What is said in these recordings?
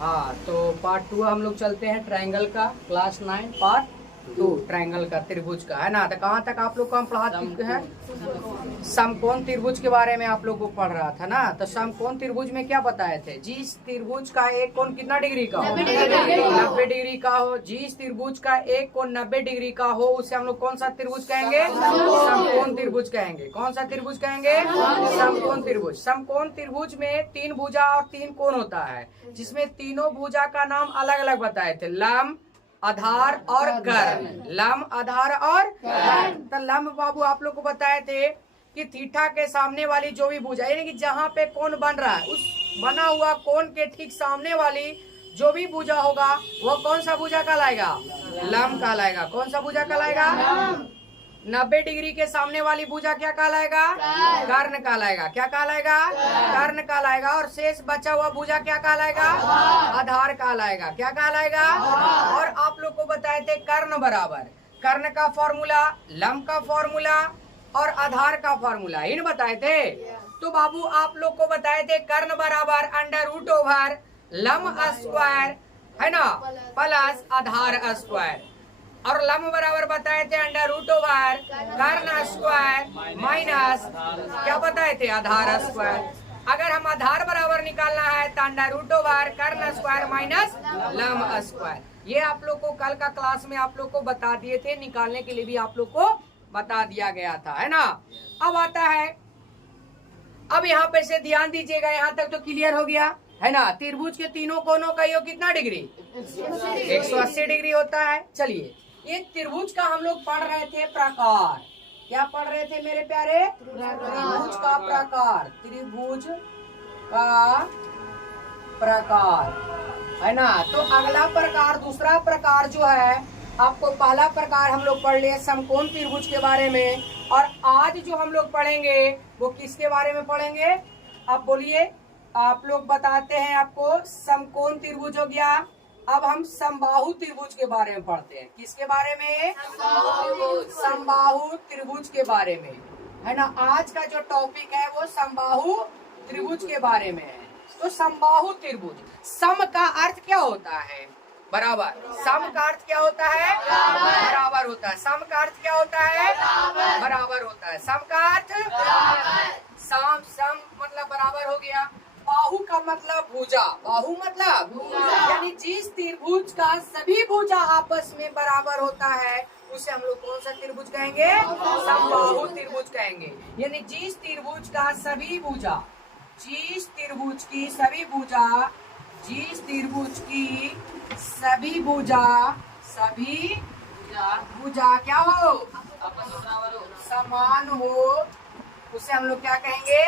हाँ, तो पार्ट 2 हम लोग चलते हैं ट्रायंगल का, क्लास 9 पार्ट 2 ट्रायंगल का, त्रिभुज का, है ना। तो कहाँ तक आप लोग को हम पढ़ा चुके हैं? समकोण त्रिभुज के बारे में आप लोग को पढ़ रहा था ना। तो समकोण त्रिभुज में क्या बताए थे? जिस त्रिभुज का एक कोण कितना डिग्री का हो? 90 डिग्री का हो। जिस त्रिभुज का एक कोण 90 डिग्री का हो उसे हम लोग कौन सा त्रिभुज कहेंगे? समकोण त्रिभुज कहेंगे। कौन सा त्रिभुज कहेंगे? समकोण त्रिभुज। समकोण त्रिभुज में 3 भुजा और 3 कोण होता है, जिसमें तीनों भुजा का नाम अलग अलग बताए थे, लंब, आधार और कर्ण। लंब, आधार और कर्ण। तो लंब बाबू आप लोग को बताए थे कि थीटा के सामने वाली जो भी भुजा, यानी कि जहाँ पे कोण बन रहा है उस बना हुआ कोण के ठीक सामने वाली जो भी भुजा होगा वो कौन सा भुजा कहलाएगा? लंब कहलाएगा। कौन सा भुजा कहलाएगा? 90 डिग्री के सामने वाली भुजा क्या कहलाएगा? कर्ण कहलाएगा। क्या कहलाएगा? कर्ण कहलाएगा। और शेष बचा हुआ भुजा क्या कहलाएगा? आधार कहलाएगा। क्या कहलाएगा? और आप लोग को बताए थे कर्ण बराबर, कर्ण का फॉर्मूला, लंब का फॉर्मूला और आधार का फॉर्मूला, इन बताए थे। तो बाबू आप लोग को बताए थे कर्ण बराबर अंडर रूट ओवर लंब स्क्वायर, है ना, प्लस आधार स्क्वायर। और लंब बराबर बताए थे अंडर रूट ओवर कर्ण स्क्वायर माइनस क्या बताए थे? आधार स्क्वायर। अगर हम आधार बराबर निकालना है तो अंडर रूट ओवर कर्ण स्क्वायर माइनस लंब स्क्वायर। ये आप लोग को कल का क्लास में आप लोग को बता दिए थे, निकालने के लिए भी आप लोग को बता दिया गया था, है ना। अब आता है, अब यहाँ पे से ध्यान दीजिएगा, यहाँ तक तो क्लियर हो गया, है ना। त्रिभुज के तीनों कोनों का योग कितना डिग्री? 180 डिग्री होता है। चलिए, एक त्रिभुज का हम लोग पढ़ रहे थे प्रकार। क्या पढ़ रहे थे मेरे प्यारे? त्रिभुज का प्रकार। त्रिभुज का प्रकार, है ना। तो अगला प्रकार, दूसरा प्रकार जो है, आपको पहला प्रकार हम लोग पढ़ लिए समकोण त्रिभुज के बारे में, और आज जो हम लोग पढ़ेंगे वो किसके बारे में पढ़ेंगे? आप बोलिए। आप लोग बताते हैं आपको। समकोण त्रिभुज हो गया। अब हम समबाहु त्रिभुज के बारे में पढ़ते हैं। किसके बारे में? समबाहु त्रिभुज के बारे में, है ना। आज का जो टॉपिक है वो समबाहु त्रिभुज के बारे में है। तो समबाहु त्रिभुज, सम का अर्थ क्या होता है? बराबर। सम का अर्थ क्या होता है? बराबर होता है। सम का अर्थ क्या होता है? बराबर होता है। सम का अर्थ सम, सम मतलब बराबर हो गया। बाहु का मतलब भुजा। बाहु मतलब यानी जिस त्रिभुज का सभी भुजा आपस में बराबर होता है उसे हम लोग कौन सा त्रिभुज कहेंगे? समबाहु त्रिभुज कहेंगे। यानी जिस त्रिभुज का सभी भुजा, जिस त्रिभुज की सभी भुजा, जिस त्रिभुज की सभी भुजा, सभी भुजा क्या हो? समान हो, उसे हम लोग क्या कहेंगे?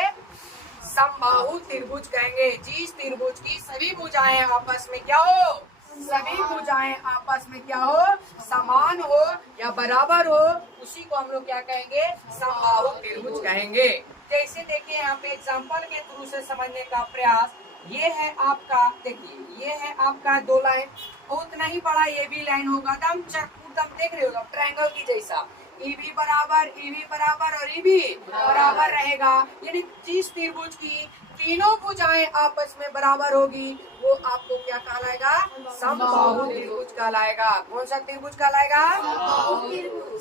समबाहु त्रिभुज कहेंगे। जिस त्रिभुज की सभी भुजाएं आपस में क्या हो? सभी भुजाएं आपस में क्या हो? समान हो या बराबर हो, उसी को हम लोग क्या कहेंगे? समबाहु त्रिभुज कहेंगे। जैसे देखिए यहाँ पे एग्जांपल के थ्रू से समझने का प्रयास। ये है आपका, देखिए ये है आपका 2 लाइन, उतना ही बड़ा ये भी लाइन होगा, दम चक्कू दम देख रहे हो ट्रायंगल की जैसा। ईबी बराबर और ईबी बराबर रहेगा। यानी जिस त्रिभुज की तीनों भुजाएं आपस में बराबर होगी वो आपको क्या कहलाएगा? समबाहु त्रिभुज कहलाएगा। कौन सा त्रिभुज कहलाएगा?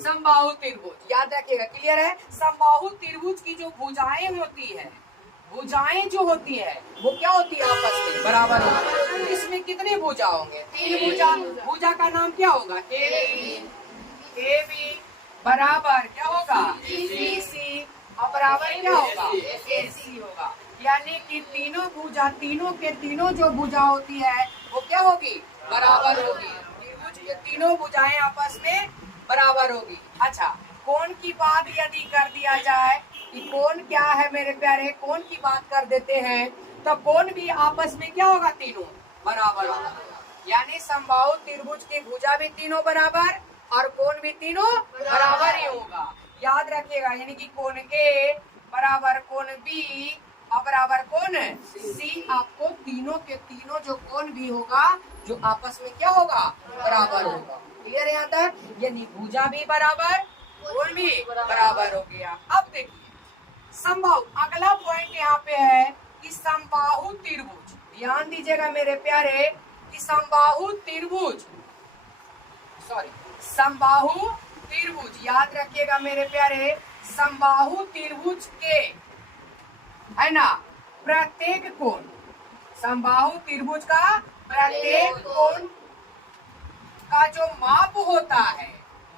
समबाहु त्रिभुज। याद रखिएगा, क्लियर है। समबाहु त्रिभुज की जो भुजाएं होती है, भुजाएं जो होती है वो क्या होती है? आपस में बराबर होती है। इसमें कितने भुजा होंगे? 3 भुजा। भुजा का नाम क्या होगा? ए बी बराबर क्या होगा? सी और बराबर क्या होगा? AC होगा। यानी कि तीनों भुजा, तीनों के तीनों जो भुजा होती है वो क्या होगी? बराबर होगी। त्रिभुज के तीनों भुजाएं आपस में बराबर होगी। अच्छा, कोण की बात यदि कर दिया जाए कि कोण क्या है मेरे प्यारे, कोण की बात कर देते हैं तो कोण भी आपस में क्या होगा? तीनों बराबर होगा। यानी समबाहु त्रिभुज की भुजा भी तीनों बराबर और कोण भी तीनों बराबर ही होगा। याद रखिएगा, यानी कि कोण ए बराबर कोण बी और बराबर कोण सी, आपको तीनों के तीनों जो कोण भी होगा जो आपस में क्या होगा? बराबर होगा। क्लियर है यहाँ तक? यानी भुजा भी बराबर, कोण भी बराबर हो गया। अब देखिए समबाहु, अगला पॉइंट यहाँ पे है कि समबाहु त्रिभुज। ध्यान दीजिएगा मेरे प्यारे कि समबाहु त्रिभुज, समबाहु त्रिभुज, याद रखिएगा मेरे प्यारे, समबाहु त्रिभुज के, है ना, प्रत्येक कोण, समबाहु त्रिभुज का प्रत्येक कोण का जो माप होता है,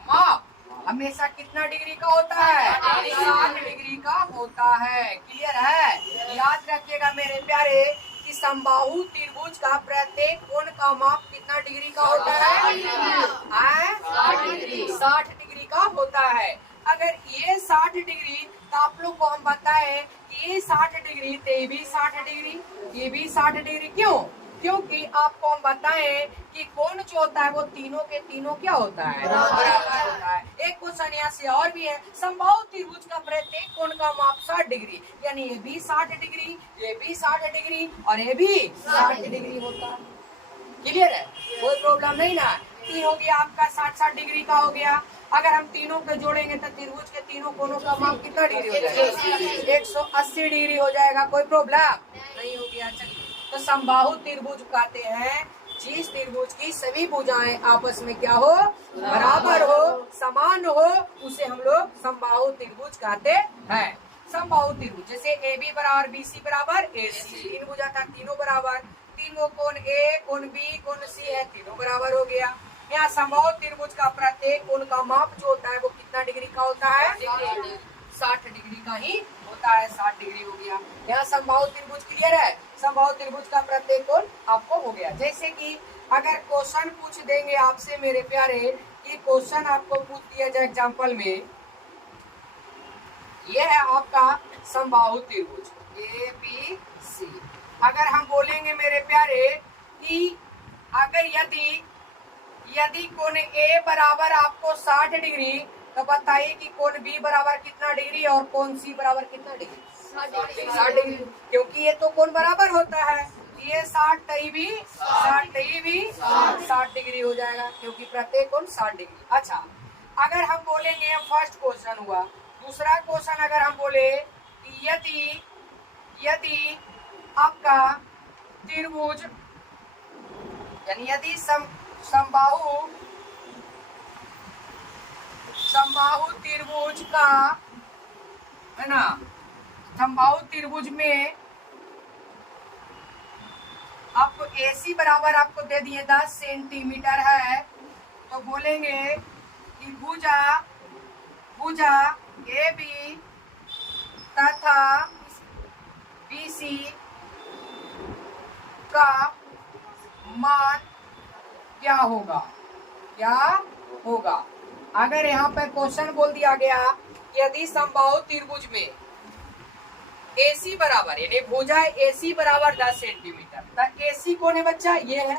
माप हमेशा कितना डिग्री का होता है? 60 डिग्री का होता है। क्लियर है? याद रखिएगा मेरे प्यारे कि समबाहु त्रिभुज का प्रत्येक कोण का माप कितना डिग्री का होता है? 60 डिग्री का होता है। अगर ये 60 डिग्री, तो आप लोग को हम बताए कि ये 60 डिग्री, तो ये भी 60 डिग्री, ये भी 60 डिग्री। क्यों? क्योंकि आपको हम बताएं कि कोण जो होता है वो तीनों के तीनों क्या होता है? बराबर होता है। एक क्वेश्चन यहाँ से और भी है, समबाहु त्रिभुज का प्रत्येक कोण का माप 60 डिग्री, यानी ये भी 60 डिग्री, ये भी 60 डिग्री और ये भी 60 डिग्री होता है। क्लियर है? कोई प्रॉब्लम नहीं ना? ये हो गया आपका 60-60 डिग्री का हो गया। अगर हम तीनों को जोड़ेंगे तो त्रिभुज के तीनों कोणों का माप कितना डिग्री हो जाएगा? 180 डिग्री हो जाएगा। कोई प्रॉब्लम नहीं हो गया। चलिए, तो समबाहु त्रिभुज कहते हैं जिस त्रिभुज की सभी भुजाएं आपस में क्या हो? बराबर हो, समान हो, उसे हम लोग समबाहु त्रिभुज कहते हैं। समबाहु त्रिभुज जैसे AB बराबर BC बराबर AC, तीन भुजा था, तीनों बराबर, तीनों कोण A, कोण B, कोण C है, तीनों बराबर हो गया। यहाँ समबाहु त्रिभुज का प्रत्येक कोण का माप जो होता है वो कितना डिग्री का होता है? 60 डिग्री का ही होता है। 60 डिग्री हो गया। यहाँ समबाहु त्रिभुज क्लियर है? समबाहु त्रिभुज का प्रत्येक कोण आपको हो गया। जैसे कि अगर क्वेश्चन पूछ देंगे आपसे मेरे प्यारे, ये क्वेश्चन आपको पूछ दिया जाए एग्जाम्पल में, ये है आपका समबाहु त्रिभुज ABC। अगर हम बोलेंगे मेरे प्यारे कि अगर यदि कोण A बराबर आपको 60 डिग्री, तो बताइए कि कोण B बराबर कितना डिग्री और कोण C बराबर कितना डिग्री? 60 डिग्री। क्योंकि ये तो कोण बराबर होता है, ये 60 भी 60 डिग्री हो जाएगा, क्योंकि प्रत्येक कोण 60 डिग्री। अच्छा, अगर हम बोलेंगे, फर्स्ट क्वेश्चन हुआ। दूसरा क्वेश्चन अगर हम बोले कि यदि आपका त्रिभुज, यानी यदि समबाहु त्रिभुज का, है ना, समबाहु त्रिभुज में आपको AC बराबर आपको दे दिए 10 सेंटीमीटर है, तो बोलेंगे कि भुजा AB तथा BC का मान क्या होगा? अगर यहाँ पर क्वेश्चन बोल दिया गया यदि समबाहु त्रिभुज में AC बराबर, यानी भुजा AC बराबर 10 सेंटीमीटर, तो AC कौन है बच्चा? ये है।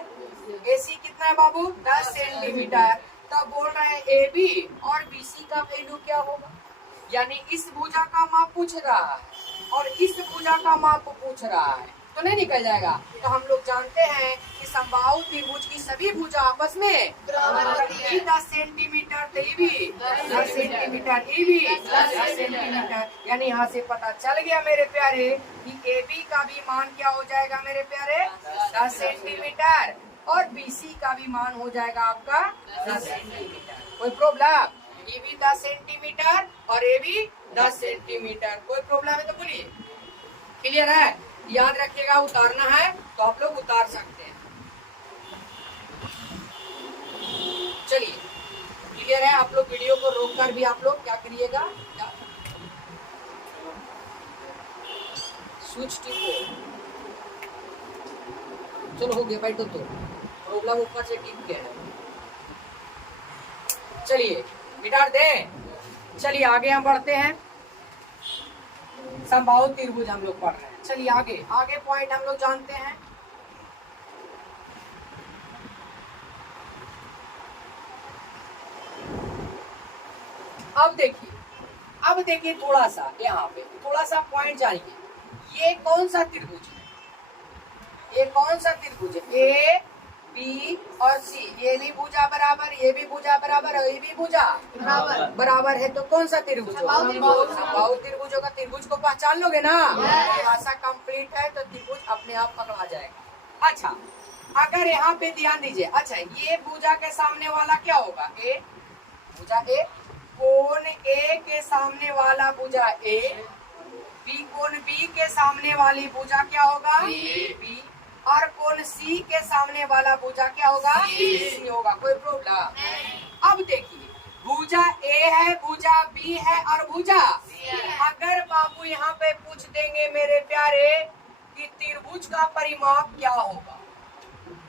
AC कितना है बाबू? 10 सेंटीमीटर। तो बोल रहे हैं AB और BC का वैल्यू क्या होगा? यानी इस भुजा का माप पूछ रहा है और इस भुजा का माप पूछ रहा है, तो नहीं निकल जाएगा। तो हम लोग जानते हैं कि समबाहु त्रिभुज की सभी भुजा आपस में 10 सेंटीमीटर, तो ये भी 10 सेंटीमीटर, ये भी 10 सेंटीमीटर। यानी यहाँ से पता चल गया मेरे प्यारे कि AB का भी मान क्या हो जाएगा मेरे प्यारे? 10 सेंटीमीटर, और BC का भी मान हो जाएगा आपका 10 सेंटीमीटर। कोई प्रॉब्लम? ये भी 10 सेंटीमीटर और ये भी 10 सेंटीमीटर। कोई प्रॉब्लम है तो बोलिए। क्लियर है? याद रखिएगा, उतारना है तो आप लोग उतार सकते हैं। चलिए, क्लियर है? आप लोग वीडियो को रोककर भी आप लोग क्या करिएगा, स्विच टिपो। चलो हो गया, बैठो। तो प्रॉब्लम ऊपर से टिप गया है। चलिए मिटा दे। चलिए आगे हम बढ़ते हैं। समबाहु त्रिभुज हम लोग पढ़ रहे हैं। चलिए आगे पॉइंट हम लोग जानते हैं। अब देखिए थोड़ा सा यहाँ पे थोड़ा सा पॉइंट जानिए। ये कौन सा त्रिभुज है? ये कौन सा त्रिभुज है? A, B और C। ये भी भुजा बराबर, ये भी भुजा बराबर, ये भी भुजा बराबर है, तो कौन सा त्रिभुज होगा? समबाहु त्रिभुज होगा। त्रिभुज को पहचान लोगे ना? भाषा कंप्लीट है तो त्रिभुज अपने आप पकड़ा जाएगा। अच्छा, अगर यहाँ पे ध्यान दीजिए, अच्छा ये भुजा के सामने वाला क्या होगा, ए, भुजा ए, कोण ए के सामने वाला भुजा ए, बी कोण बी के सामने वाली भुजा क्या होगा, बी, और कोण सी के सामने वाला भुजा क्या होगा, सी होगा। कोई प्रॉब्लम? अब देखिए, भुजा ए है, भुजा बी है और भुजा अगर बाबू यहाँ पे पूछ देंगे मेरे प्यारे कि त्रिभुज का परिमाप क्या होगा,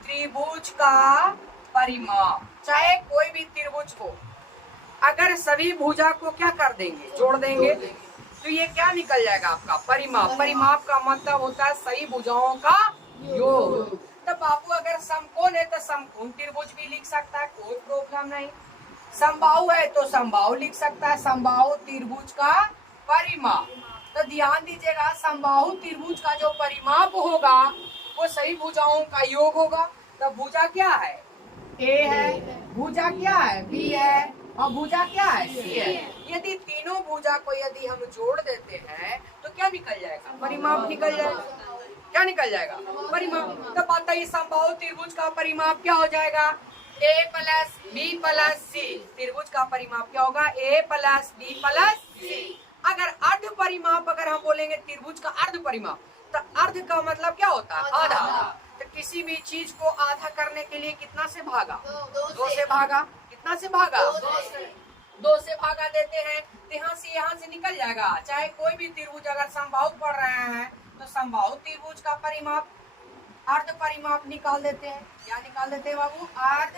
त्रिभुज का परिमाप, चाहे कोई भी त्रिभुज हो, अगर सभी भुजा को क्या कर देंगे, जोड़ देंगे, तो ये क्या निकल जाएगा आपका परिमाप। परिमाप का मतलब होता है सही भुजाओं का योग। तो बाबू अगर समकोण है तो समकोण त्रिभुज भी लिख सकता है, कोई प्रॉब्लम नहीं। समबाहु है तो समबाहु लिख सकता है, समबाहु त्रिभुज का परिमाप। तो ध्यान दीजिएगा, समबाहु त्रिभुज का जो परिमाप होगा वो सही भुजाओं का योग होगा। तो भुजा क्या है, ए है, भुजा क्या है, बी है, और भुजा क्या है, सी है। यदि तीनों भुजा को यदि हम जोड़ देते हैं तो क्या निकल जाएगा, परिमाप निकल जाएगा। क्या निकल जाएगा, परिमाप। तो बताइए समबाहु त्रिभुज का परिमाप क्या हो जाएगा, ए प्लस बी प्लस सी। त्रिभुज का परिमाप क्या होगा, ए प्लस बी प्लस सी। अगर अर्ध परिमाप अगर हम बोलेंगे त्रिभुज का अर्ध परिमाप, तो अर्ध का मतलब क्या होता है, आधा। तो किसी भी चीज को आधा करने के लिए कितना से भागा, दो से भागा, कितना से भागा, दो से भागा देते हैं, तो यहाँ से निकल जाएगा। चाहे कोई भी त्रिभुज अगर समबाहु पढ़ रहे हैं तो समबाहु त्रिभुज का परिमाप अर्ध परिमाप निकाल देते हैं। क्या निकाल देते हैं बाबू, अर्ध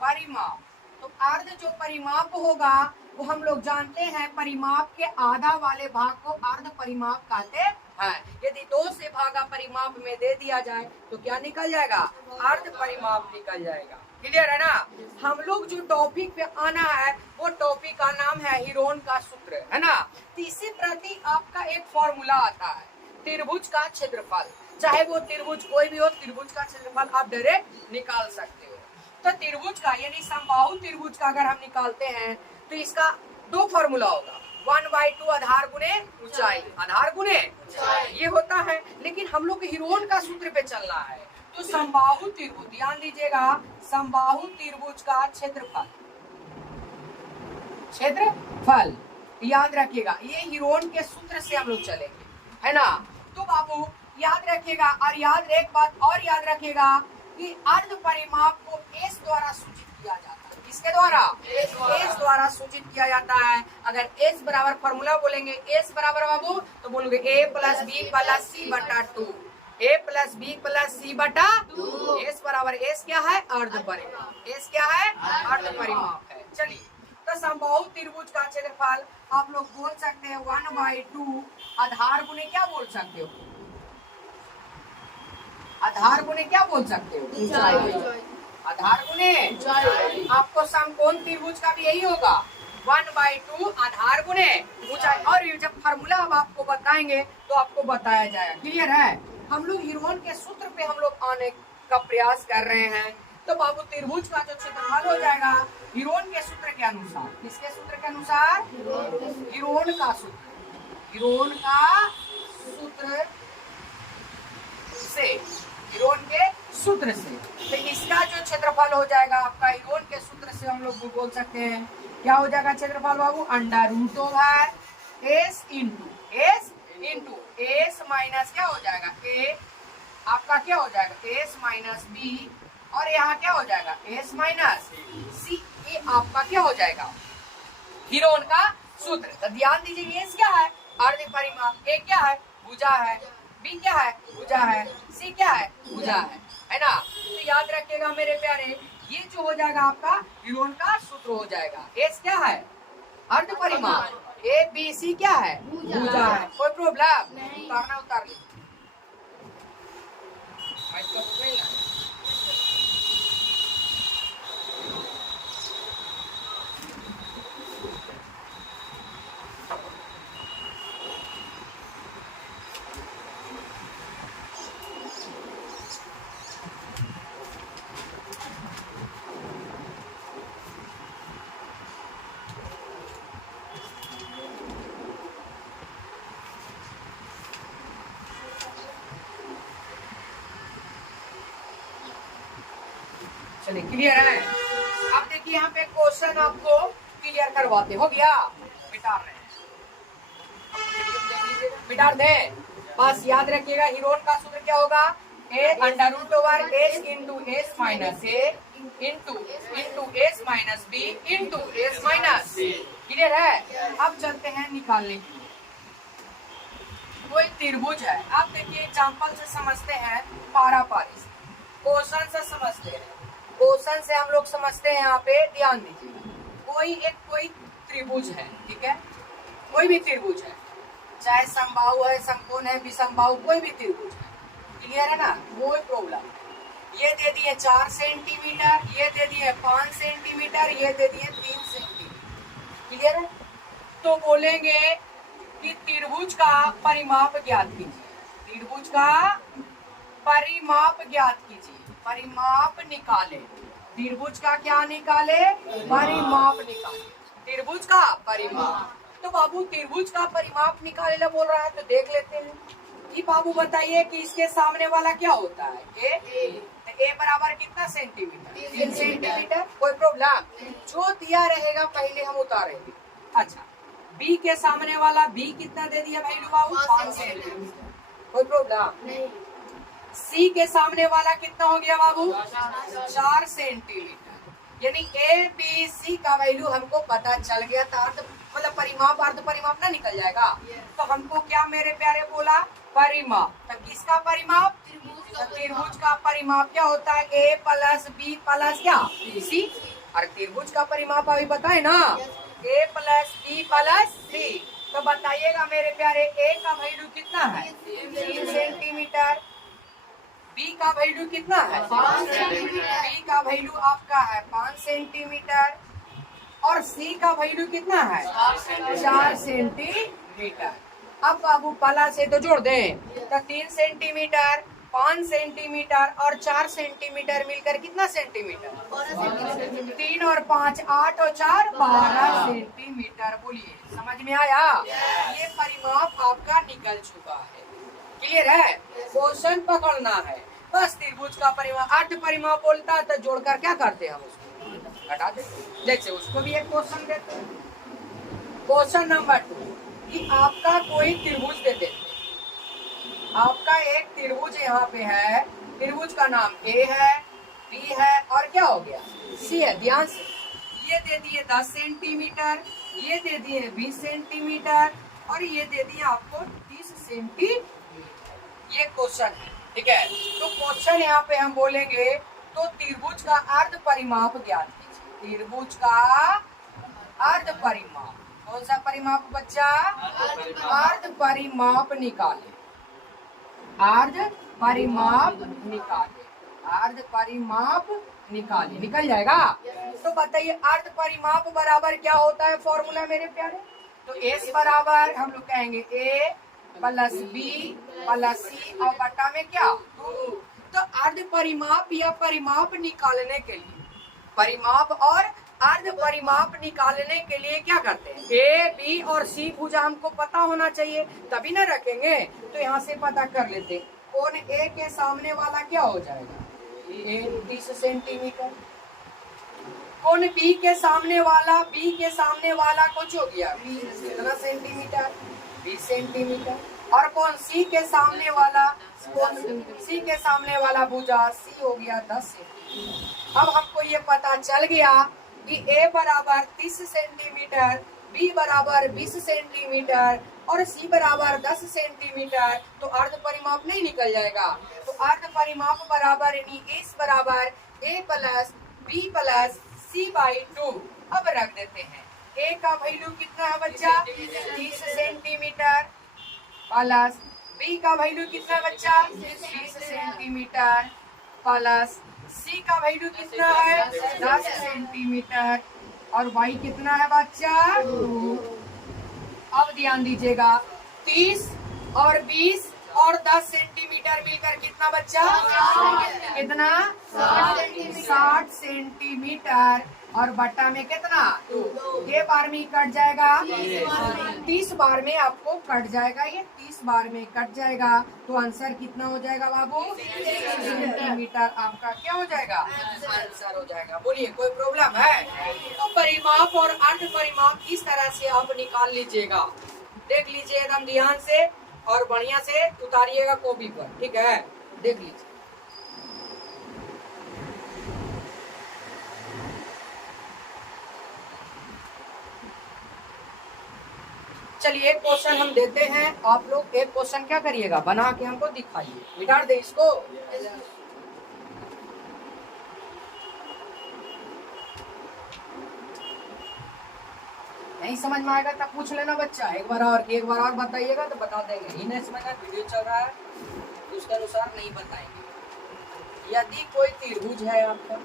परिमाप। तो अर्ध जो परिमाप होगा वो हम लोग जानते हैं परिमाप के आधा वाले भाग को अर्ध परिमाप कहते हैं। यदि दो से भागा परिमाप में दे दिया जाए तो क्या निकल जाएगा, अर्ध परिमाप निकल जाएगा। क्लियर है ना। हम लोग जो टॉपिक पे आना है वो टॉपिक का नाम है हीरोन का सूत्र, है ना। तीसरे प्रति आपका एक फॉर्मूला आता है त्रिभुज का क्षेत्रफल, चाहे वो त्रिभुज कोई भी हो, त्रिभुज का क्षेत्रफल आप डायरेक्ट निकाल सकते हो। तो त्रिभुज का यानी समबाहु त्रिभुज का अगर हम निकालते हैं तो इसका दो फॉर्मूला होगा, 1/2 आधार गुने ऊंचाई, आधार गुने ये होता है। लेकिन हम लोग हीरोन का सूत्र पे चलना है, तो समबाहु त्रिभुज, ध्यान दीजिएगा, समबाहु त्रिभुज का क्षेत्रफल, क्षेत्रफल याद रखिएगा, ये हीरोन के सूत्र से हम लोग चलेंगे, है ना। तो बाबू याद रखिएगा, और एक बात और याद रखिएगा कि अर्ध परिमाप को एस द्वारा सूचित किया जाता है। किसके द्वारा, एस द्वारा सूचित किया जाता है। अगर एस बराबर फॉर्मूला बोलेंगे, एस बराबर बाबू तो बोलोगे ए प्लस बी प्लस सी बटा 2, ए प्लस बी प्लस सी बटा 2। एस बराबर एस क्या है, अर्ध परिमाप। एस क्या है, अर्ध परिमाप है। चलिए, तो समबाहु त्रिभुज का क्षेत्रफल आप लोग बोल सकते हैं 1/2 आधार गुने क्या बोल सकते हो, आधार गुने क्या बोल सकते हो, ऊंचाई। आधार गुने आपको समकोण त्रिभुज का भी यही होगा, 1/2 आधार गुने ऊंचाई। और ये जब फार्मूला हम आपको बताएंगे तो आपको बताया जाएगा। क्लियर है। हम लोग हीरोन के सूत्र पे हम लोग आने का प्रयास कर रहे हैं। तो बाबू त्रिभुज का जो क्षेत्रफल हो जाएगा हीरोन के सूत्र के अनुसार, किसके सूत्र के अनुसार, हीरोन का सूत्र, हीरोन का सूत्र से, हीरोन के सूत्र से। तो इसका जो क्षेत्रफल हो जाएगा आपका हीरोन के सूत्र से हम लोग बोल सकते हैं क्या हो जाएगा क्षेत्रफल बाबू, √/s इंटू एस माइनस क्या हो जाएगा, ए आपका क्या हो जाएगा, एस माइनस बी, और यहाँ क्या हो जाएगा, एस माइनस सी। ये आपका क्या हो जाएगा, हीरोन का सूत्र। तो ध्यान दीजिए, एस क्या है, अर्ध परिमाप, ए क्या है, भुजा है, बी क्या है, भुजा है, सी क्या है, भुजा है ना। तो याद रखिएगा मेरे प्यारे, ये जो हो जाएगा आपका हीरोन का सूत्र हो जाएगा। एस क्या है, अर्ध परिमाप, ए बी सी क्या है, भुजा है। कोई प्रॉब्लम उतारना, उतार लीजिए। चलिए क्लियर है। अब देखिए यहाँ पे क्वेश्चन आपको क्लियर करवाते हो गया, मिटा रहे हैं, मिटा दे। बस याद रखिएगा हीरोन का सूत्र क्या होगा, A under root over S into S minus A into S minus B into S minus. Clear है। अब चलते हैं निकालने की। कोई त्रिभुज है, आप देखिए एग्जाम्पल से समझते हैं, पारा पारी क्वेश्चन से समझते हैं, क्वेश्चन से हम लोग समझते हैं। यहाँ पे ध्यान दीजिए, कोई त्रिभुज है, ठीक है, कोई भी त्रिभुज है, चाहे समबाहु है, समकोण है, विषमबाहु, कोई भी त्रिभुज है। क्लियर है ना, कोई प्रॉब्लम। ये दे दिए 4 सेंटीमीटर, ये दे दिए 5 सेंटीमीटर, ये दे दिए 3 सेंटीमीटर। क्लियर है। तो बोलेंगे कि त्रिभुज का परिमाप ज्ञात कीजिए, त्रिभुज का परिमाप ज्ञात कीजिए, परिमाप निकाले। त्रिभुज का क्या निकाले, परिमाप निकाले, त्रिभुज का परिमाप। तो बाबू त्रिभुज का परिमाप निकाले बोल रहा है, तो देख लेते हैं कि बाबू बताइए कि इसके सामने वाला क्या होता है, ए बराबर कितना सेंटीमीटर, 3 सेंटीमीटर। कोई प्रॉब्लम, जो दिया रहेगा पहले हम उतारेंगे। अच्छा, बी के सामने वाला, बी कितना दे दिया भाई बाबू, 5 सेंटीमीटर। कोई प्रॉब्लम नहीं। सी के सामने वाला कितना हो गया बाबू, 4 सेंटीमीटर। यानी ए बी सी का वैल्यू हमको पता चल गया था, मतलब परिमाप, अर्ध परिमाप ना निकल जाएगा। तो हमको क्या मेरे प्यारे बोला, परिमाप। तो किसका परिमाप, त्रिभुज का परिमाप क्या होता है, ए प्लस बी प्लस क्या सी। और त्रिभुज का परिमाप अभी बताए ना, ए प्लस बी प्लस सी। तो बताइएगा मेरे प्यारे, ए का वैल्यू कितना है, 3 सेंटीमीटर, बी का वैल्यू कितना है, 5 सेंटीमीटर, बी का वैल्यू आपका है 5 सेंटीमीटर, और सी का वैल्यू कितना है, 4 सेंटीमीटर। अब बाबू पला से तो जोड़ दें, तो 3 सेंटीमीटर, 5 सेंटीमीटर और 4 सेंटीमीटर मिलकर कितना सेंटीमीटर, 3 और 5 8 और 4 12 सेंटीमीटर। बोलिए समझ में आया। ये परिमाप आपका निकल चुका है। क्लियर है। क्वेश्चन पकड़ना है बस। त्रिभुज का परिमाप, अर्ध परिमाप बोलता है तो जोड़कर क्या करते हैं हम उसको हटा देते। जैसे उसको भी एक क्वेश्चन देते हैं, क्वेश्चन नंबर 2 कि आपका कोई त्रिभुज दे देते, आपका एक त्रिभुज यहाँ पे है, त्रिभुज का नाम ए है, बी है और क्या हो गया सी है। ध्यान से, ये दे दिए 10 सेंटीमीटर, ये दे दिए 20 सेंटीमीटर और ये दे दिए आपको 30 सेंटीमीटर। ये क्वेश्चन है, ठीक है। तो क्वेश्चन यहाँ पे हम बोलेंगे तो त्रिभुज का अर्ध परिमाप ज्ञात कीजिए। त्रिभुज का अर्ध परिमाप, कौन सा परिमाप बच्चा, अर्ध परिमाप निकाले, अर्ध परिमाप निकाले, अर्ध परिमाप निकाले, निकल जाएगा। तो बताइए अर्ध परिमाप बराबर क्या होता है, फॉर्मूला मेरे प्यारे। तो एस बराबर हम लोग कहेंगे ए प्लस बी प्लस सी और बटा में क्या 2। तो अर्ध परिमाप या परिमाप निकालने के लिए, परिमाप और अर्ध परिमाप निकालने के लिए क्या करते हैं, ए बी और सी भुजा हमको पता होना चाहिए, तभी ना रखेंगे। तो यहाँ से पता कर लेते, कौन ए के सामने वाला क्या हो जाएगा, ए 30 सेंटीमीटर। कौन बी के सामने वाला, बी के सामने वाला कुछ हो गया 20 कितना सेंटीमीटर, 20 सेंटीमीटर। और कौन सी के सामने वाला, कौन सी के सामने वाला भुजा सी हो गया 10 सेंटीमीटर। अब हमको ये पता चल गया कि ए बराबर 30 सेंटीमीटर, बी बराबर 20 सेंटीमीटर और सी बराबर 10 सेंटीमीटर। तो अर्ध परिमाप नहीं निकल जाएगा। तो अर्ध परिमाप बराबर यानी एस बराबर A plus B plus C by 2। अब रख देते हैं, ए का वैल्यू कितना है बच्चा 30 सेंटीमीटर प्लस बी का वैल्यू कितना है बच्चा 20 सेंटीमीटर प्लस सी का वैल्यू कितना है 10 सेंटीमीटर और वाई कितना है बच्चा 2। अब ध्यान दीजिएगा 30 और 20 और 10 सेंटीमीटर मिलकर कितना बच्चा कितना 60 सेंटीमीटर। और बट्टा में कितना 2। ये बार में कट जाएगा 30 बार में आपको कट जाएगा, ये 30 बार में कट जाएगा। तो आंसर कितना हो जाएगा बाबू? सेंटीमीटर आपका क्या हो जाएगा? आंसर हो जाएगा। बोलिए कोई प्रॉब्लम है? तो परिमाप और अर्ध परिमाप इस तरह से आप निकाल लीजिएगा। देख लीजिए एकदम ध्यान से और बढ़िया से उतारिएगा कॉपी पर, ठीक है? देख लीजिए। चलिए एक क्वेश्चन हम देते हैं, आप लोग एक क्वेश्चन क्या करिएगा, बना के हमको दिखाइए। मिटा दे इसको। नहीं समझ में आएगा तब पूछ लेना बच्चा, एक बार और बताइएगा तो बता देंगे। ही नहीं समझ में, वीडियो चल रहा है उसके अनुसार नहीं बताएंगे। यदि कोई त्रिभुज है आपका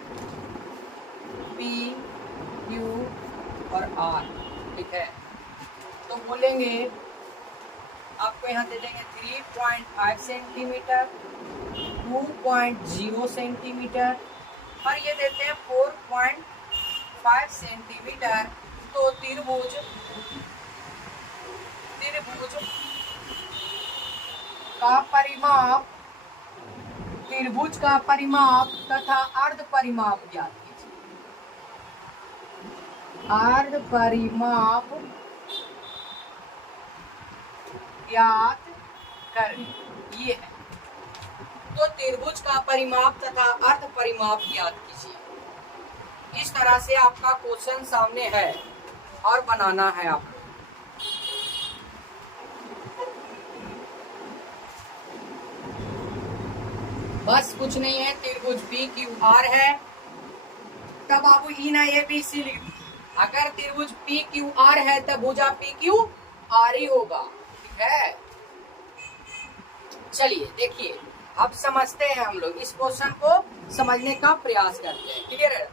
P, Q और R, ठीक है, तो बोलेंगे आपको यहाँ दे देंगे 3.5 सेंटीमीटर, 2.0 सेंटीमीटर और ये देते हैं 4.5 सेंटीमीटर। तो त्रिभुज का परिमाप तथा अर्ध परिमाप ज्ञात कीजिए। अर्ध परिमाप ज्ञात करें, ये है। तो त्रिभुज का परिमाप तथा अर्ध परिमाप ज्ञात कीजिए। इस तरह से आपका क्वेश्चन सामने है और बनाना है आपको। बस कुछ नहीं है, त्रिभुज PQR है, तब आपको ई ना ABC लिख दीजिए। अगर त्रिभुज PQR है तब भुजा PQR ही होगा, ठीक है? चलिए देखिए, अब समझते हैं हम लोग, इस क्वेश्चन को समझने का प्रयास करते हैं। क्लियर है?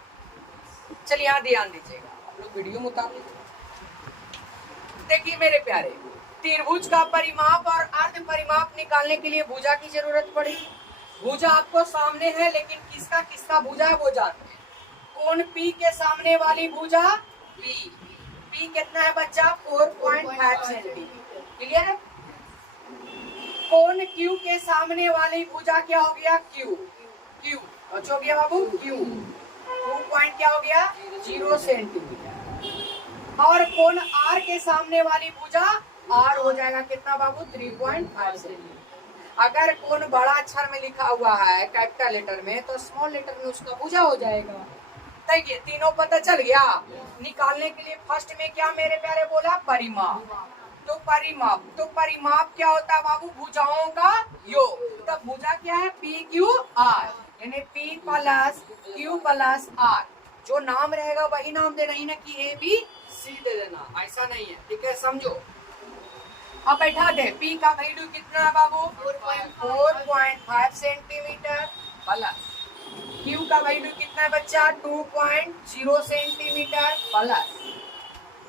चलिए यहाँ ध्यान दीजिएगा, आप लोग वीडियो मुताबिक देखिए मेरे प्यारे। त्रिभुज का परिमाप और अर्ध परिमाप निकालने के लिए भुजा की जरूरत पड़ी। भुजा आपको सामने है, लेकिन किसका भुजा है वो जानते हैं। कोण P के सामने वाली भुजा P कितना है बच्चा? 4.5 सेंटीमीटर। क्लियर है? कोण Q के सामने वाली भुजा क्या हो गया? Q हो गया बाबू, Q 2 पॉइंट क्या हो गया? 0 सेंटीमीटर। और कोण R के सामने वाली भुजा R हो जाएगा कितना बाबू? 3.5 सेंटीमीटर। अगर कोण बड़ा अक्षर में लिखा हुआ है कैपिटल लेटर में, तो स्मॉल लेटर में उसका भुजा हो जाएगा। देखिए तीनों पता चल गया। निकालने के लिए फर्स्ट में क्या मेरे प्यारे बोला? परिमाप। तो परिमाप क्या होता है बाबू? भुजाओं का योग। तब भुजा क्या है? PQR, यानी P plus Q plus R। जो नाम रहेगा वही नाम देना, ही ना कि ABC दे देना, ऐसा नहीं है, ठीक है? समझो। अब बैठा दे, P का वैल्यू कितना है बाबू? 4.5 सेंटीमीटर प्लस Q का वैल्यू कितना है बच्चा? 2.0 सेंटीमीटर प्लस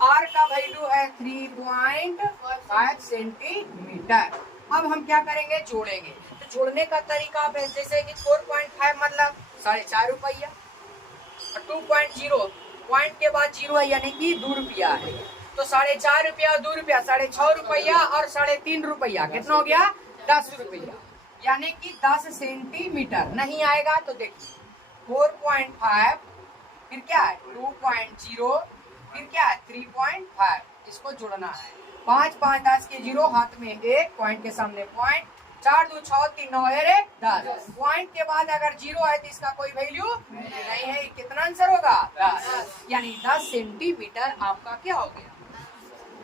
R का वैल्यू है 3.5 सेंटीमीटर। अब हम क्या करेंगे? जोड़ेंगे। तो जोड़ने का तरीका जैसे कि 4.5 मतलब 4.5 रुपया, 2.0 पॉइंट के बाद 0 है, यानी कि 2 रुपया है। तो 4.5 रुपया, 2 रुपया, 6.5 रुपया और 3.5 रुपया, कितना हो गया? 10 रुपया, यानी कि 10 सेंटीमीटर। नहीं आएगा तो देखिए 4.5, फिर क्या है 2.0, फिर क्या है 3.5, इसको जोड़ना है। 5 5 10 के 0, हाथ में 1, पॉइंट के सामने पॉइंट, 4 2 6 3 9 1 10। पॉइंट के बाद अगर 0 है तो इसका कोई वैल्यू नहीं है। कितना आंसर होगा? 10, यानी 10 सेंटीमीटर आपका क्या हो गया?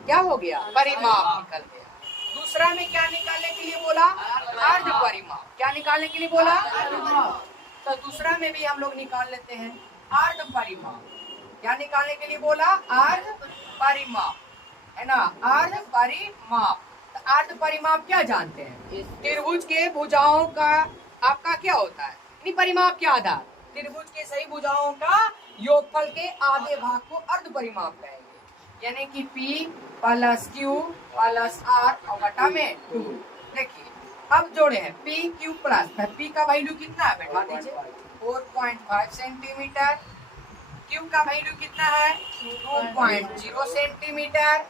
क्या हो गया? परिमाप निकल गया। दूसरा में क्या निकालने के लिए बोला? अर्ध परिमाप। क्या निकालने के लिए बोला? तो दूसरा में भी हम लोग निकाल लेते हैं अर्ध परिमाप। क्या निकालने के लिए बोला? अर्ध परिमाप, है ना? अर्ध परिमाप। तो अर्ध परिमाप क्या जानते हैं? त्रिभुज के भुजाओं का आपका क्या होता है? नहीं, परिमाप क्या आधार? त्रिभुज के सही भुजाओं का योगफल के आधे भाग को अर्ध परिमाप कहेंगे, यानी कि P plus Q plus R और बटा में 2। देखिए अब जोड़े हैं PQ प्लस, P का वैल्यू कितना है? बैठा दीजिए 4.5 सेंटीमीटर। क्यू का वैल्यू कितना है 2.0 सेंटीमीटर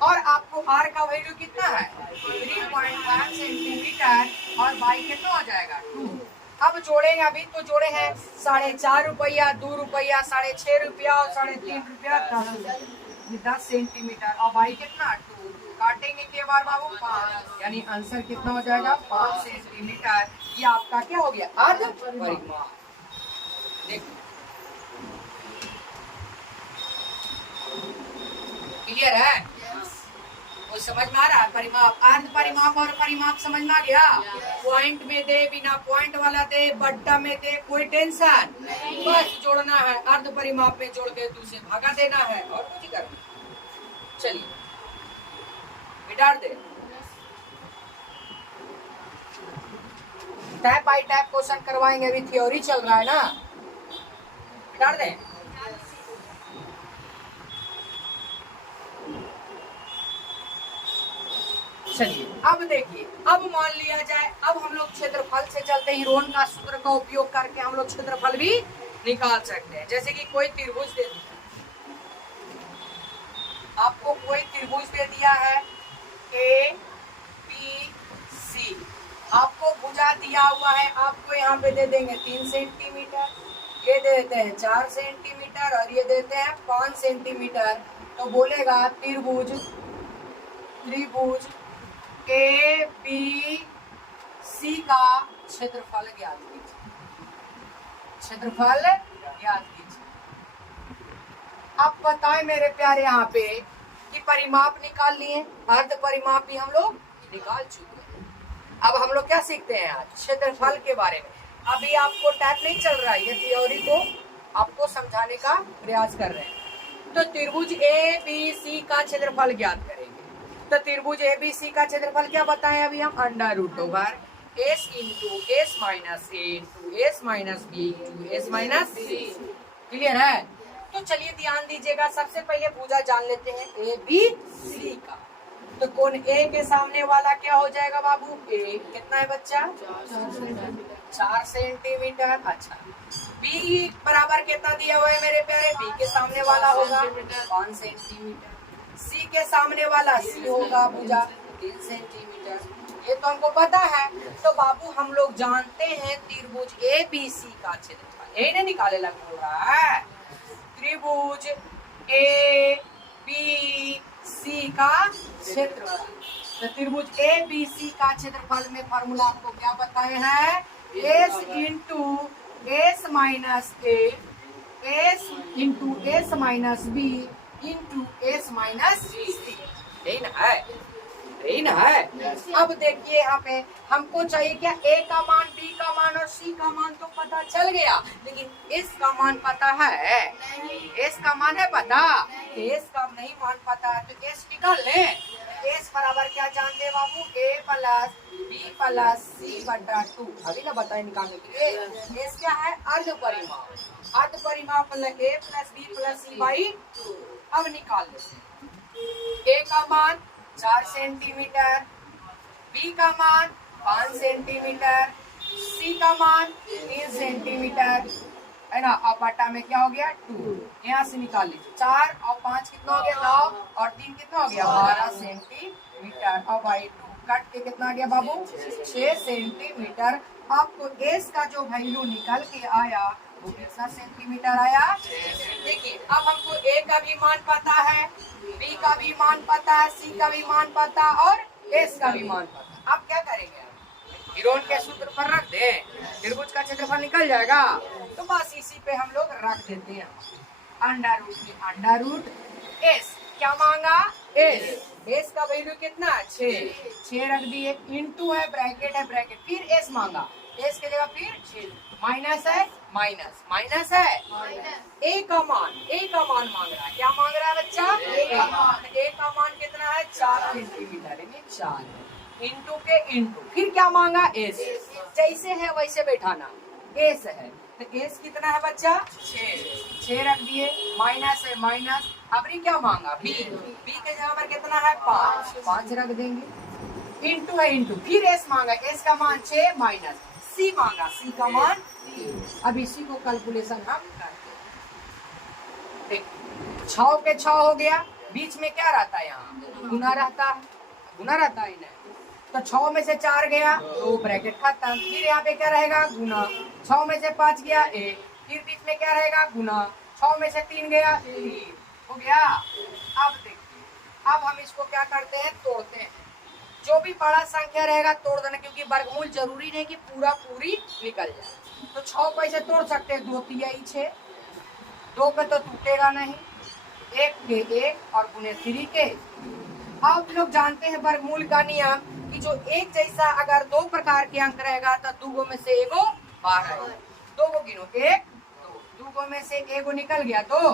और आपको आर का वैल्यू कितना है 3.5 सेंटीमीटर और बाई कितना हो जाएगा 2। अब जोड़ेंगे, अभी तो जोड़े हैं 4.5 रुपया, 2 रुपया, 6.5 रुपया और 3.5 रुपया, 10 सेंटीमीटर और बाई कितना 2। काटेंगे के बार बाबू 5, यानी आंसर कितना हो जाएगा 5 सेंटीमीटर। ये आपका क्या हो गया अर्ध परिमाप। देखो क्लियर है, वो समझ में आ रहा है। परिमाप, अर्ध परिमाप और परिमाप समझ में आ गया। पॉइंट में दे, बिना पॉइंट वाला दे, बट्टा में दे, कोई टेंशन, बस जोड़ना है। अर्ध परिमाप में जोड़ के दूसरे भागा देना है और कुछ करना। चलिए मिटा दे, टैप बाई टैप क्वेश्चन करवाएंगे, अभी थ्योरी चल रहा है ना। मिटा दे, चलिए अब देखिए, अब मान लिया जाए, अब हम लोग क्षेत्रफल से चलते हैं। रोहन का सूत्र का उपयोग करके हम लोग क्षेत्रफल भी निकाल सकते हैं। जैसे कि कोई त्रिभुज दे दिया, आपको कोई त्रिभुज दे दिया है ए बी सी, आपको भुजा दिया हुआ है, आपको यहाँ पे दे देंगे 3 सेंटीमीटर, ये देते हैं 4 सेंटीमीटर और ये देते हैं 5 सेंटीमीटर। तो बोलेगा त्रिभुज ए बी सी का क्षेत्रफल ज्ञात कीजिए, क्षेत्रफल ज्ञात कीजिए। अब बताएं मेरे प्यारे यहाँ पे कि परिमाप निकाल लिए, अर्ध परिमाप भी हम लोग निकाल चुके हैं। अब हम लोग क्या सीखते हैं आज क्षेत्रफल के बारे में। अभी आपको टैप नहीं चल रहा है, ये थ्योरी को आपको समझाने का प्रयास कर रहे हैं। तो त्रिभुज ए बी सी का क्षेत्रफल ज्ञात करेंगे। तो त्रिभुज एबीसी का क्षेत्रफल क्या बताएं अभी हम, √/s into S minus A into S minus B into S minus C. Clear है। तो चलिए ध्यान दीजिएगा, सबसे पहले भुजा जान लेते हैं ए बी सी का। तो कोण ए के सामने वाला क्या हो जाएगा बाबू, ए कितना है बच्चा 4 सेंटीमीटर। अच्छा, बी बराबर कितना दिया हुआ है मेरे प्यारे, बी के सामने वाला होगा 5 सेंटीमीटर, सी के सामने वाला सी होगा भुजा 3 सेंटीमीटर। ये तो हमको पता है। तो बाबू हम लोग जानते हैं त्रिभुज ए बी सी का क्षेत्रफल, यही ना निकाले लग रहा है। त्रिभुज ए बी सी का क्षेत्रफल, तो त्रिभुज ए बी सी का क्षेत्रफल में फॉर्मूला आपको क्या बताए हैं, S into S minus A, S into S minus B into S minus C. यही ना है, यही ना है। अब देखिए यहाँ पे हमको चाहिए क्या, ए का मान, बी का मान और सी का मान तो पता चल गया, लेकिन एस का मान पता है, एस का मान है पता, एस का नहीं मान पता है तो एस निकाल ले। एस बराबर क्या जानते बाबू, ए प्लस बी प्लस सी बटा 2। अभी ना बताए निकालने के लिए। एस क्या है, अर्ध परिमाप, अर्ध परिमाप मतलब A plus B plus C by 2। अब निकाल लेते हैं। ए का मान 4 सेंटीमीटर, बी का मान 5 सेंटीमीटर, सी का मान 3 सेंटीमीटर है ना। अब बटा में क्या हो गया 2, यहाँ से निकाल लीजिए। 4 और 5 कितना हो गया 9 और 3 कितना हो गया 12 सेंटीमीटर और बाई 2 कट के कितना आ गया बाबू 6 सेंटीमीटर। आपको एस का जो वैल्यू निकल के आया वो कितना सेंटीमीटर आया। देखिए अब हमको ए का भी मान पता है, बी का भी मान पता है, सी का भी मान पता और एस का भी मान पता। अब क्या करेंगे, हिरोन के सूत्र पर रख दें, त्रिभुज का क्षेत्रफल निकल जाएगा। तो बस इसी पे हम लोग रख देते हैं अंडर रूट एस। क्या मांगा एस, एस का वैल्यू कितना है 6 रख दिए, इंटू है ब्रैकेट है ब्रैकेट, फिर एस मांगा, एस के जगह फिर 6 माइनस है माइनस माइनस है ए का मान, ए का मान मांग रहा है। क्या मांग रहा है बच्चा, ए का मान। ए का मान कितना है 4 सेंटीमीटर, यानी 4 इंटू के इंटू, फिर क्या मांगा एस, जैसे है वैसे बैठाना। एस है तो एस कितना है बच्चा 6 रख दिए, माइनस है माइनस। अब क्या मांगा बी, बी के जगह पर कितना है 5 रख देंगे, इंटू है इंटू, फिर एस मांगा, एस का मान 6 माइनस सी मांगा, सी का मान 3। अब इसी को कैलकुलेशन हम करते हैं। देखिए 6 के 6 हो गया, बीच में क्या रहता है, यहाँ गुना रहता है, गुना रहता है इन्हें। तो 6 में से 4 गया, 2 ब्रैकेट खत्म। फिर यहाँ पे क्या रहेगा, गुना। 6 में से 5 गया, 1। फिर बीच में क्या रहेगा, गुना। 6 में से 3 गया, 3 हो गया। अब देखिए, अब हम इसको क्या करते हैं, तोड़ते हैं। जो भी बड़ा संख्या रहेगा तोड़ देना, क्योंकि वर्गमूल जरूरी नहीं कि पूरा पूरी निकल जाए। तो 6 को ऐसे तोड़ सकते हैं, 2 तिहाई 6, 2 पे तो टूटेगा नहीं, 1 के 1 और गुने 3 के। आप लोग जानते हैं वर्गमूल का नियम कि जो एक जैसा अगर 2 प्रकार के अंक रहेगा तो 2 में से एगो बाहर आएगा। 2 को गिनो, 1 2 2 में से एगो निकल गया, 2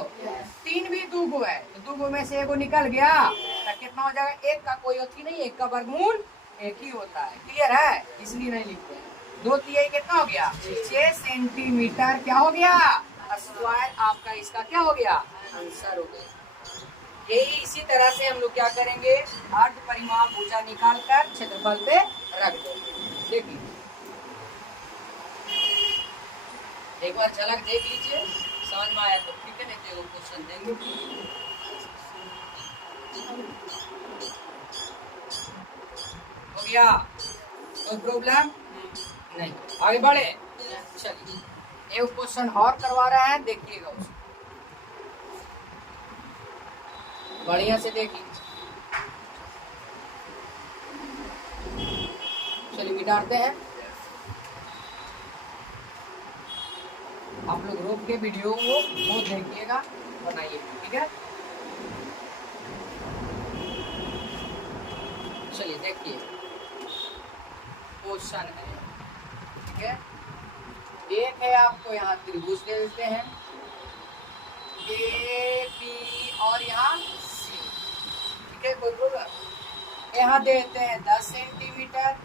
3 भी 2 है, तो 2 में से एगो निकल गया तो कितना हो जाएगा, 1 का कोई अथी नहीं, 1 का वर्गमूल 1 ही होता है। क्लियर है, इसलिए नहीं लिखते हैं। 2 तिहाई कितना हो गया, 6 सेंटीमीटर क्या हो गया, स्क्वायर। आपका इसका क्या हो गया, आंसर हो गया। यही इसी तरह से हम लोग क्या करेंगे, अर्ध परिमाप भुजा निकाल कर क्षेत्रफल पे रख देंगे। देखिए एक बार झलक देख लीजिए, समझ में आया तो ठीक है, नहीं तो क्वेश्चन देंगे। हो गया, कोई प्रॉब्लम नहीं, आगे बढ़े। चलिए एक क्वेश्चन और करवा रहे हैं, देखिएगा उसको बढ़िया से देख लीजिए। चलिए मिटाते हैं, आप लोग रोक के वीडियो को देखिएगा, बनाइए, ठीक है। चलिए देखिए क्वेश्चन है, ठीक है। एक है, आपको यहाँ त्रिभुज दे देते हैं ए बी और यहाँ सी, ठीक है, कोई प्रॉब्लम। यहाँ देते हैं 10 सेंटीमीटर,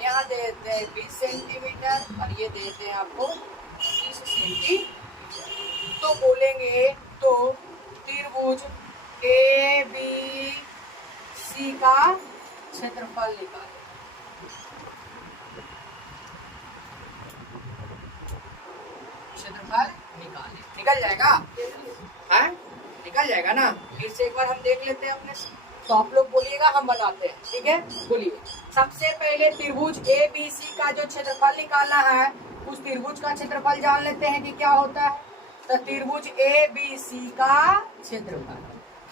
यहाँ देते हैं 20 सेंटीमीटर और ये देते हैं आपको 30 सेंटीमीटर। तो बोलेंगे तो त्रिभुज ए बी सी का क्षेत्रफल निकालें। क्षेत्रफल निकालें, निकल जाएगा, है निकल जाएगा ना। फिर से एक बार हम देख लेते हैं अपने, तो आप लोग बोलिएगा, हम बनाते हैं, ठीक है। बोलिए, सबसे पहले त्रिभुज ए बी सी का जो क्षेत्रफल निकालना है, उस त्रिभुज का क्षेत्रफल जान लेते हैं कि क्या होता है। तो त्रिभुज ए बी सी का क्षेत्रफल,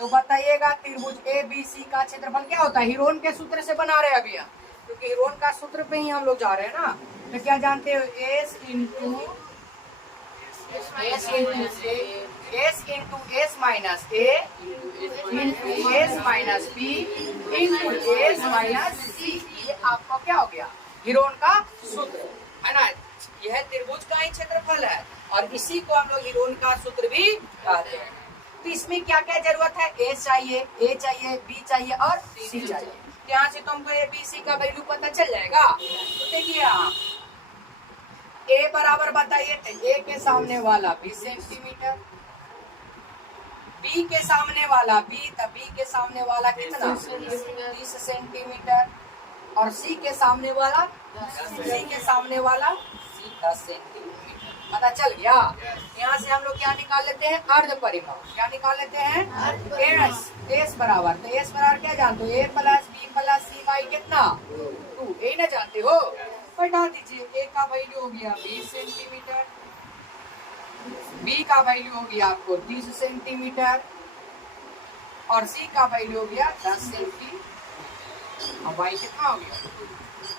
तो बताइएगा त्रिभुज ए बी सी का क्षेत्रफल क्या होता है। हीरोन के सूत्र से बना रहे हैं अभी हम, क्योंकि हीरोन का सूत्र पे ही हम लोग जा रहे हैं ना। तो क्या जानते हो, S into S minus A into S minus B into S minus C. ये आपका क्या हो गया, हीरोन का सूत्र है ना। यह त्रिभुज का ही क्षेत्रफल है और इसी को हम लोग हीरोन का सूत्र भी कहते हैं। तो इसमें क्या क्या जरूरत है, ए चाहिए, ए चाहिए, बी चाहिए और सी चाहिए। यहाँ से तुमको ए बी सी का वैल्यू पता चल जाएगा। तो देखिए यहाँ ए बराबर बताइए, ए के सामने वाला 20 सेंटीमीटर, बी के सामने वाला बी, तब बी के सामने वाला कितना 30 सेंटीमीटर और सी के सामने वाला 10 सेंटीमीटर। पता चल गया। यहाँ से हम लोग क्या निकाल लेते हैं, अर्ध परिमाप। क्या निकाल लेते हैं, एस बराबर, तो एस बराबर क्या जानते हो, A plus B plus C by कितना 2, यही ना जानते हो। बैठा दीजिए, ए का वैल्यू हो गया 20 सेंटीमीटर, बी का वैल्यू हो गया आपको 30 सेंटीमीटर और सी का वैल्यू हो गया 10 सेंटीमीटर। और वाई कितना हो गया,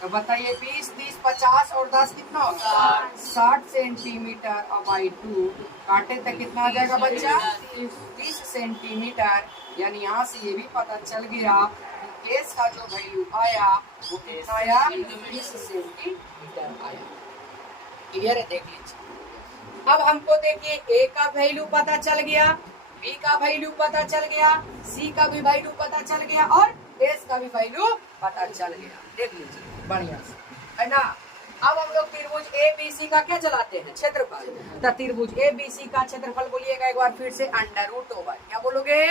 तो बताइए 20 30 50 और 10 कितना होगा 60 सेंटीमीटर और बाई 2 काटे तक कितना आ जाएगा बच्चा 30 सेंटीमीटर। यानी यहाँ से ये भी पता चल गया कि एस का जो वैल्यू आया वो कितना आया 30 सेंटीमीटर आया। क्लियर है, देख लीजिए। अब हमको देखिए ए का वैल्यू पता चल गया, बी का वैल्यू पता चल गया, सी का भी वैल्यू पता चल गया और एस का भी वैल्यू पता चल गया। देख लीजिए बढ़िया से, है ना। अब हम लोग त्रिभुज ए बी सी का क्या चलाते हैं, क्षेत्रफल। तो त्रिभुज ए बी सी का क्षेत्रफल बोलिएगा एक बार फिर से, अंडर रूट ओवर। क्या बोलोगे,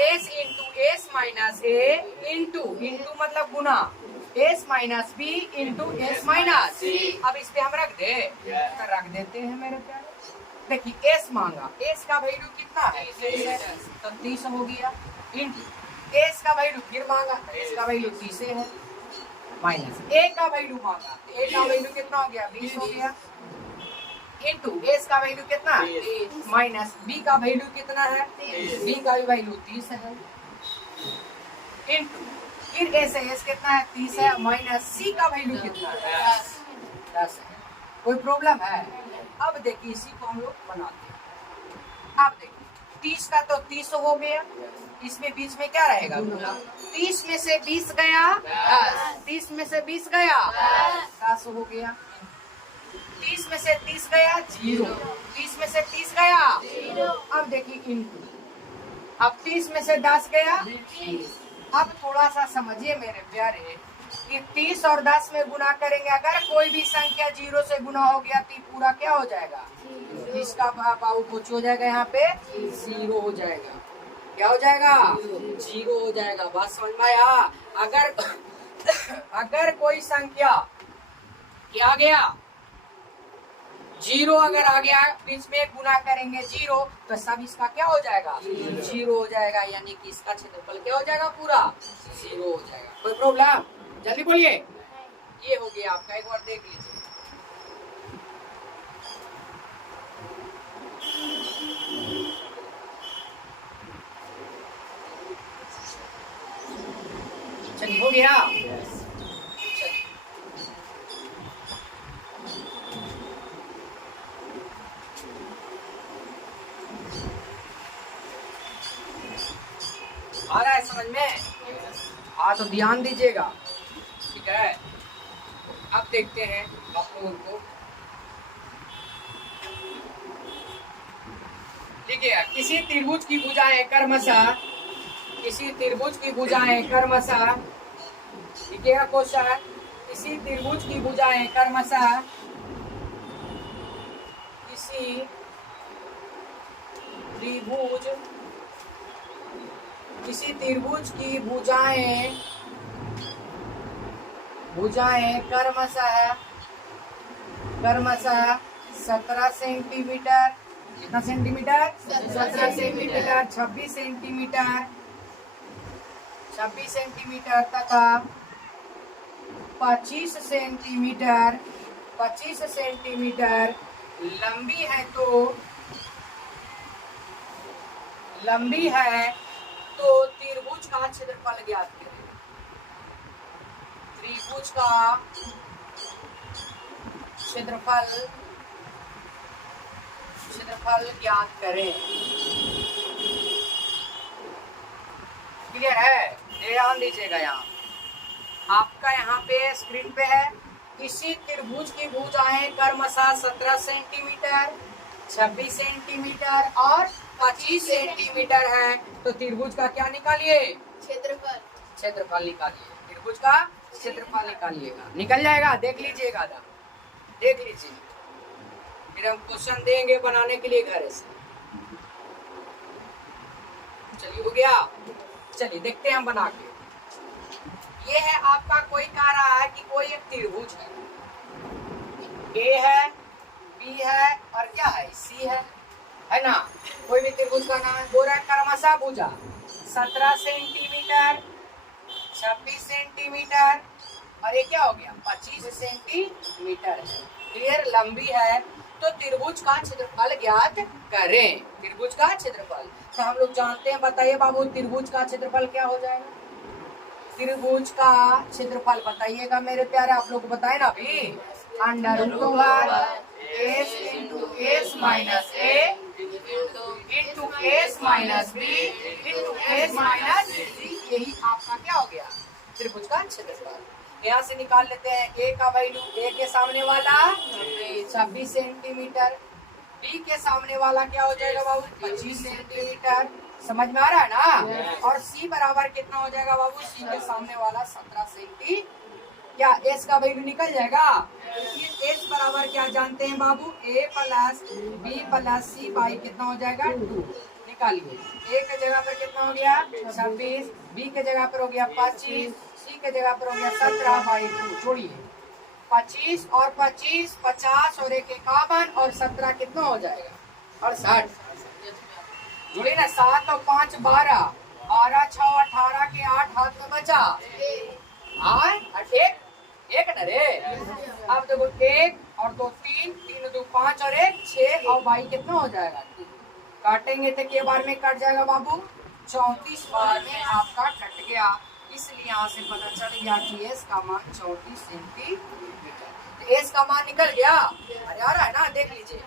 S into S minus A into मतलब गुना S minus B into S minus C. अब इस पे हम रख दे, तो रख देते हैं मेरे प्यारे। देखिए एस मांगा, एस का वैल्यू कितना है 30 है, तो 30 हो गया। इंटू एस का वैल्यू फिर मांगा, तो एस का वैल्यू 30 है, माइनस ए का वैल्यू मांगा, ए का वैल्यू कितना हो गया 20 हो गया। इंटू एस का वैल्यू कितना माइनस बी का वैल्यू कितना है, बी का वैल्यू 30 है। इंटू फिर एस है, एस कितना है 30 है, माइनस सी का वैल्यू कितना है 10 है। कोई प्रॉब्लम है? अब देखिए इसी को हम लोग बनाते हैं। अब देखिए 30 का तो 30 हो गया, इसमें बीच में क्या रहेगा 30 में से 20 गया 30 में से 20 गया 10 हो गया। 30 में से 30 गया 0, 30 में से 30 गया 0। अब देखिए इंटू, अब 30 में से 10 गया 20। अब थोड़ा सा समझिए मेरे प्यारे कि 30 और 10 में गुना करेंगे, अगर कोई भी संख्या 0 से गुना हो गया तो पूरा क्या हो जाएगा, इसका बाबू कुछ हो जाएगा, यहाँ पे 0 हो जाएगा। क्या हो जाएगा 0 हो जाएगा। बात समझ में आया? अगर कोई संख्या क्या गया 0 अगर आ गया, बीच में गुना करेंगे 0, तो सब इसका क्या हो जाएगा 0 हो जाएगा, यानी कि इसका क्षेत्रफल क्या हो जाएगा पूरा 0 हो जाएगा। कोई प्रॉब्लम? जल्दी बोलिए। ये हो गया आपका, एक बार देख लीजिए। चलिए हो गया। आ रहा है समझ में? हाँ तो ध्यान दीजिएगा, ठीक है। अब देखते हैं आप लोगों को, ठीक है। किसी त्रिभुज की भुजाएं क्रमशः, किसी त्रिभुज की भुजाएं क्रमशः, ठीक है क्वेश्चन, किसी त्रिभुज की भुजाएं क्रमशः, किसी त्रिभुज, किसी त्रिभुज की भुजाएं, भुजाएं क्रमशः, क्रमशः 17 सेंटीमीटर, कितना सेंटीमीटर 17 सेंटीमीटर, 26 सेंटीमीटर, 26 सेंटीमीटर तथा 25 सेंटीमीटर, 25 सेंटीमीटर लंबी है, तो लंबी है तो त्रिभुज का क्षेत्रफल ज्ञात करें। त्रिभुज का क्षेत्रफल, क्षेत्रफल ज्ञात करें। क्लियर है? ध्यान दीजिएगा, यहाँ आपका यहाँ पे स्क्रीन पे है, किसी त्रिभुज की भुजाएं क्रमशः 17 सेंटीमीटर, 26 सेंटीमीटर और 25 सेंटीमीटर है, तो त्रिभुज का क्या निकालिए क्षेत्रफल, क्षेत्रफल निकालिए। त्रिभुज का क्षेत्रफल निकालिएगा, निकल जाएगा, देख लीजिएगा, देख लीजिए, फिर हम क्वेश्चन देंगे बनाने के लिए घर से। चलिए हो गया, चलिए देखते हैं हम बना के। ये है आपका, कोई कह रहा है कि कोई एक त्रिभुज है, ए है, बी है और क्या है सी है ना। कोई भी त्रिभुज का नाम है, बोल रहा है क्रमशः भुजा 17 सेंटीमीटर, 26 सेंटीमीटर और ये क्या हो गया 25 सेंटीमीटर है। क्लियर? लंबी है तो त्रिभुज का क्षेत्रफल ज्ञात करें। त्रिभुज का क्षेत्रफल तो हम लोग जानते हैं, बताइए बाबू त्रिभुज का क्षेत्रफल क्या हो जाएगा? त्रिभुज का क्षेत्रफल बताइएगा मेरे प्यारे, आप लोग बताए ना अभी, √1 S into S minus A into S minus B into S minus C, यही आपका क्या हो गया त्रिभुज का क्षेत्रफल। यहाँ से निकाल लेते हैं, ए का वैल्यू, ए के सामने वाला 26 सेंटीमीटर, बी के सामने वाला क्या हो जाएगा बाबू 25 सेंटीमीटर, समझ में आ रहा है ना। और सी बराबर कितना हो जाएगा बाबू, सी के सामने वाला 17 सेंटी, क्या एस का वैल्यू निकल जाएगा। एस बराबर क्या जानते हैं बाबू, A plus B plus C by कितना हो जाएगा 2, निकालिए। ए के जगह पर कितना हो गया 26, बी के जगह पर हो गया 25, सी के जगह पर हो गया 17 बाई 2, छोड़िए 25 और 25 50 और 1 51 और 17 कितना हो जाएगा 68 जुड़ी ना, 7 और 5 12, 12 6 18 के 8 हाथ में बचा, एक न रे। अब देखो 1 और 2 3, 3 2 5 और 1 6 और भाई कितना हो जाएगा, काटेंगे तो के बार में कट जाएगा बाबू, 34 बार में आपका कट गया। इसलिए यहाँ से पता चल गया कि एस का मान 34 सेंटीमीटर। तो एस का मान निकल गया, अरे आ रहा है ना, देख लीजिए।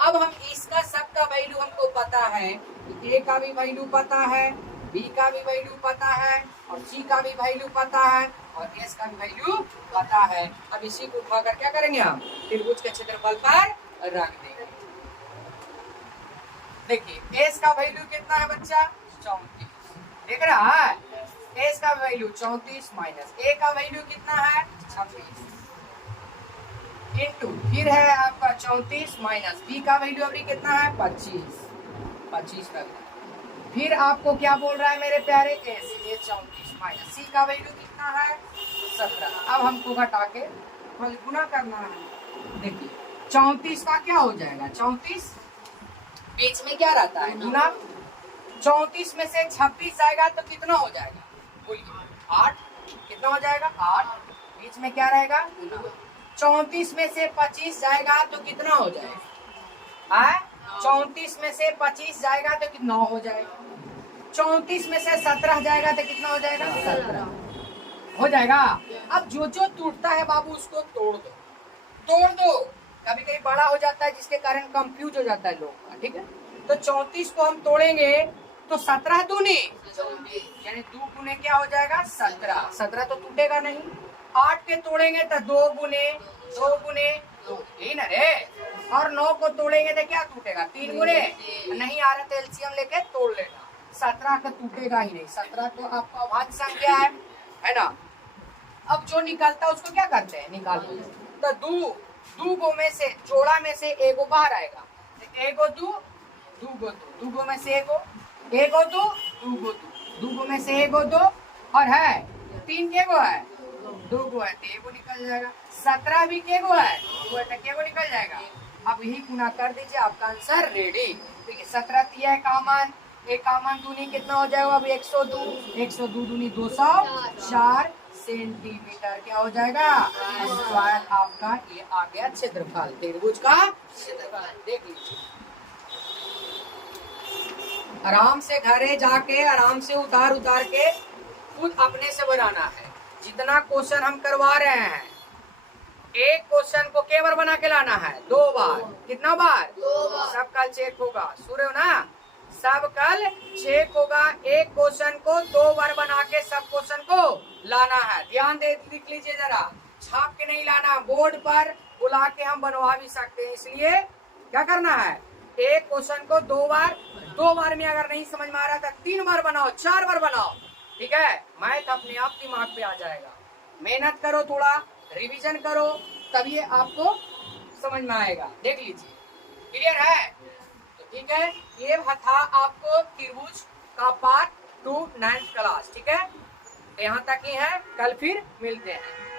अब हम इसका सबका वैल्यू हमको पता है, ए का भी वैल्यू पता है, बी का भी वैल्यू पता है, और सी का भी वैल्यू पता है, और एस का भी वैल्यू पता है। अब इसी को उठाकर क्या करेंगे हम, त्रिभुज के क्षेत्रफल पर रख देंगे। देखिए एस का वैल्यू कितना है बच्चा, 34, देख रहा है, एस का वैल्यू 34 माइनस ए का वैल्यू कितना है 26, इंटू फिर है आपका 34 माइनस बी का वैल्यू अभी कितना है 25 का, फिर आपको क्या बोल रहा है मेरे प्यारे, एस ये 34 माइनस सी का वैल्यू कितना है 17। अब हमको घटा के गुना करना है। देखिए 34 का क्या हो जाएगा, 34 बीच में क्या रहता है गुना, 34 में से 26 जाएगा तो कितना हो जाएगा, बोलिए 8, कितना हो जाएगा 8, बीच में क्या रहेगा गुना। 34 में से 25 जाएगा तो कितना हो जाएगा, 34 में से 25 जाएगा तो कितना हो जाएगा, 34 में से 17 जाएगा तो कितना हो जाएगा 17 हो जाएगा। अब जो जो टूटता है बाबू उसको तोड़ दो, कभी कभी बड़ा हो जाता है जिसके कारण कंफ्यूज हो जाता है लोग, ठीक है। तो 34 को हम तोड़ेंगे तो 17 दूनी यानी 2 गुने क्या हो जाएगा 17, 17 तो टूटेगा नहीं। 8 के तोड़ेंगे तो 2 गुने 2 यही ना रे, और 9 को तोड़ेंगे तो क्या टूटेगा 3 गुने, नहीं आ रहा तो एलसीएम लेके तोड़ लेना, 17 का टूटेगा ही नहीं, 17 तो आपका अभाज्य संख्या है ना। अब जो निकलता है उसको क्या करते हैं, निकाल तो दू गो में से जोड़ा में से एगो बाहर आएगा, एगो दू गो में से एगो दू गो में से एगो दो, और है 3 के गो है 2 गो है तो एगो निकल जाएगा, 17 भी के गो है 2 है तो के गो निकल जाएगा। अब यही गुना कर दीजिए, आपका आंसर रेडी। ठीक है 17 दिया है का मान, एक का मान दूनी कितना हो जाएगा, अब 102 दूनी 204 सेंटीमीटर क्या हो जाएगा स्क्वायर, आपका ये आ गया क्षेत्रफल, त्रिभुज का क्षेत्रफल। देख लीजिए आराम से घरे जाके आराम से उतार के खुद अपने से बनाना है। जितना क्वेश्चन हम करवा रहे हैं, एक क्वेश्चन को के बार बना के लाना है, 2 बार, कितना बार 2 बार। सब कल चेक होगा, सुन रहे हो ना, सब कल चेक होगा। एक क्वेश्चन को 2 बार बना के सब क्वेश्चन को लाना है, ध्यान दे लिख लीजिए जरा, छाप के नहीं लाना, बोर्ड पर बुला के हम बनवा भी सकते हैं। इसलिए क्या करना है, एक क्वेश्चन को 2 बार में अगर नहीं समझ में आ रहा था 3 बार बनाओ, 4 बार बनाओ, ठीक है। मैथ अपने आप दिमाग पे आ जाएगा। मेहनत करो, थोड़ा रिवीजन करो, तब ये आपको समझ में आएगा। देख लीजिए क्लियर है, तो ठीक है। ये था आपको त्रिभुज का पार्ट 2 9th क्लास, ठीक है। यहाँ तक ही है, कल फिर मिलते हैं।